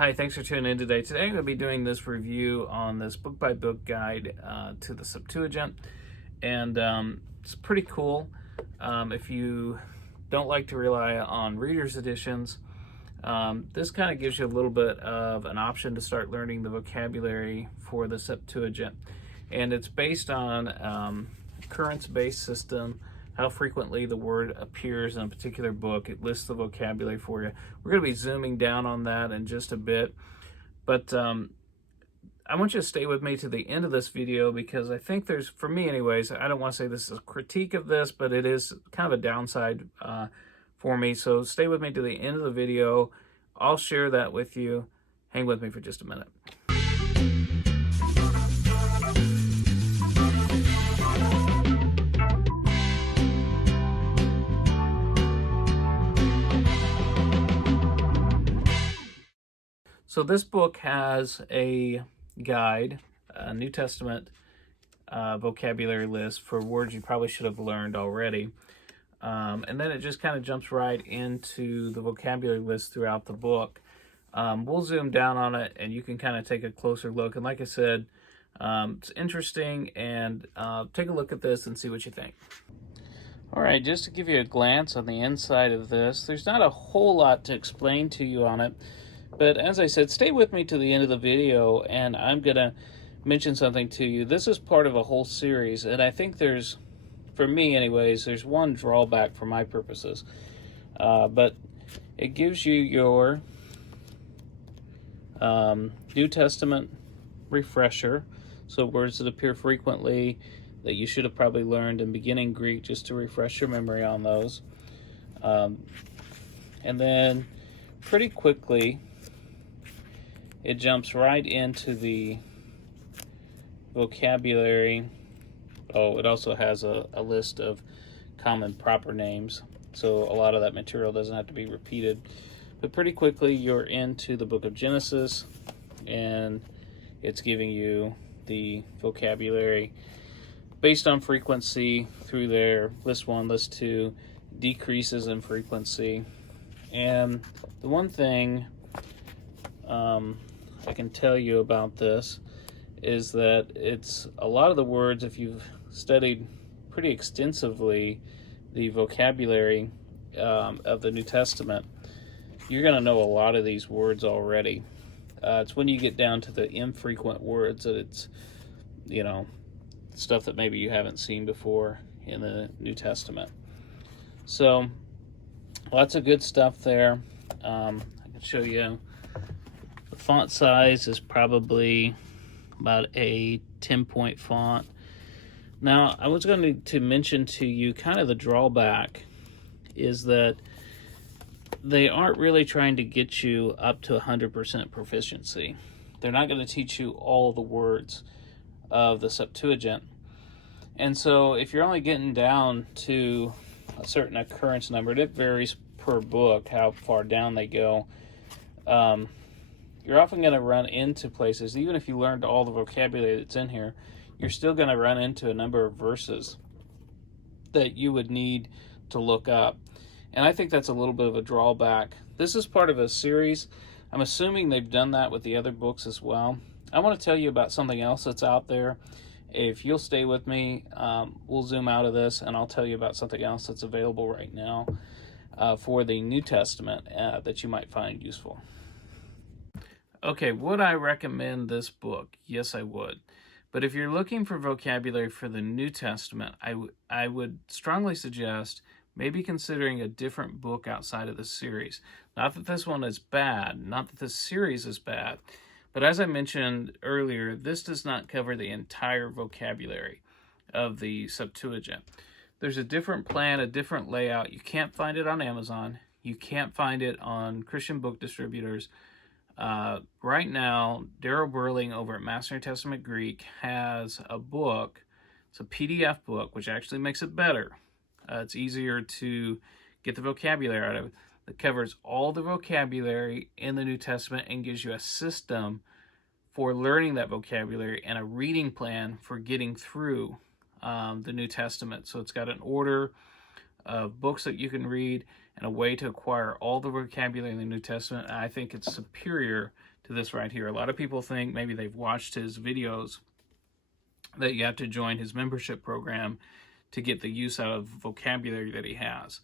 Hi, thanks for tuning in today. Today I'm going to be doing this review on this book-by-book guide to the Septuagint, and it's pretty cool. If you don't like to rely on reader's editions, this kind of gives you a little bit of an option to start learning the vocabulary for the Septuagint. And it's based on occurrence-based system, how frequently the word appears in a particular book. It lists the vocabulary for you. We're going to be zooming down on that in just a bit, but I want you to stay with me to the end of this video, because I think there's, for me anyways, I don't want to say this is a critique of this, but it is kind of a downside for me. So stay with me to the end of the video. I'll share that with you. Hang with me for just a minute. So this book has a guide, a New Testament vocabulary list for words you probably should have learned already. And then it just kind of jumps right into the vocabulary list throughout the book. We'll zoom down on it and you can kind of take a closer look. And like I said, it's interesting, and take a look at this and see what you think. All right, just to give you a glance on the inside of this, there's not a whole lot to explain to you on it. But as I said, stay with me to the end of the video, and I'm going to mention something to you. This is part of a whole series, and I think there's, for me anyways, there's one drawback for my purposes. But it gives you your New Testament refresher, so words that appear frequently that you should have probably learned in beginning Greek, just to refresh your memory on those. And then pretty quickly, it jumps right into the vocabulary. Oh, it also has a list of common proper names, so a lot of that material doesn't have to be repeated. But pretty quickly, you're into the book of Genesis, and it's giving you the vocabulary based on frequency through there. List 1, list 2, decreases in frequency. And the one thing I can tell you about this is that it's a lot of the words, if you've studied pretty extensively the vocabulary of the New Testament, you're going to know a lot of these words already. It's when you get down to the infrequent words that it's, stuff that maybe you haven't seen before in the New Testament. So lots of good stuff there. I can show you. The font size is probably about a 10-point font. Now, I was going to mention to you kind of the drawback is that they aren't really trying to get you up to 100% proficiency. They're not going to teach you all the words of the Septuagint. And so if you're only getting down to a certain occurrence number, and it varies per book how far down they go, you're often going to run into places, even if you learned all the vocabulary that's in here, you're still going to run into a number of verses that you would need to look up. And I think that's a little bit of a drawback. This is part of a series. I'm assuming they've done that with the other books as well. I want to tell you about something else that's out there. If you'll stay with me, we'll zoom out of this and I'll tell you about something else that's available right now for the New Testament that you might find useful. Okay, would I recommend this book? Yes, I would. But if you're looking for vocabulary for the New Testament, I would strongly suggest maybe considering a different book outside of the series. Not that this one is bad, not that this series is bad, but as I mentioned earlier, this does not cover the entire vocabulary of the Septuagint. There's a different plan, a different layout. You can't find it on Amazon. You can't find it on Christian book distributors. Right now, Daryl Burling over at Master New Testament Greek has a book. It's a PDF book, which actually makes it better. It's easier to get the vocabulary out of it. That covers all the vocabulary in the New Testament and gives you a system for learning that vocabulary and a reading plan for getting through the New Testament. So it's got an order of books that you can read and a way to acquire all the vocabulary in the New Testament. And I think it's superior to this right here. A lot of people think, maybe they've watched his videos, that you have to join his membership program to get the use out of vocabulary that he has.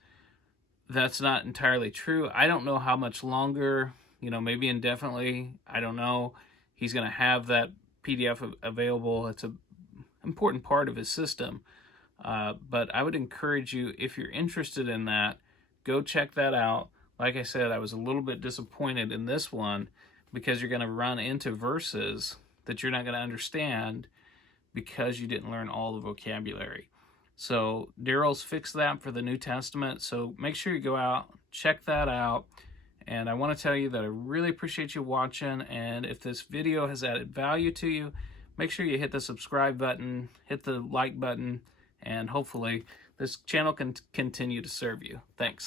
That's not entirely true. I don't know how much longer, maybe indefinitely, I don't know, he's going to have that PDF available. It's an important part of his system. But I would encourage you, if you're interested in that, go check that out. Like I said, I was a little bit disappointed in this one because you're going to run into verses that you're not going to understand because you didn't learn all the vocabulary. So Daryl's fixed that for the New Testament. So make sure you go out, check that out. And I want to tell you that I really appreciate you watching. And if this video has added value to you, make sure you hit the subscribe button, hit the like button, and hopefully this channel can continue to serve you. Thanks.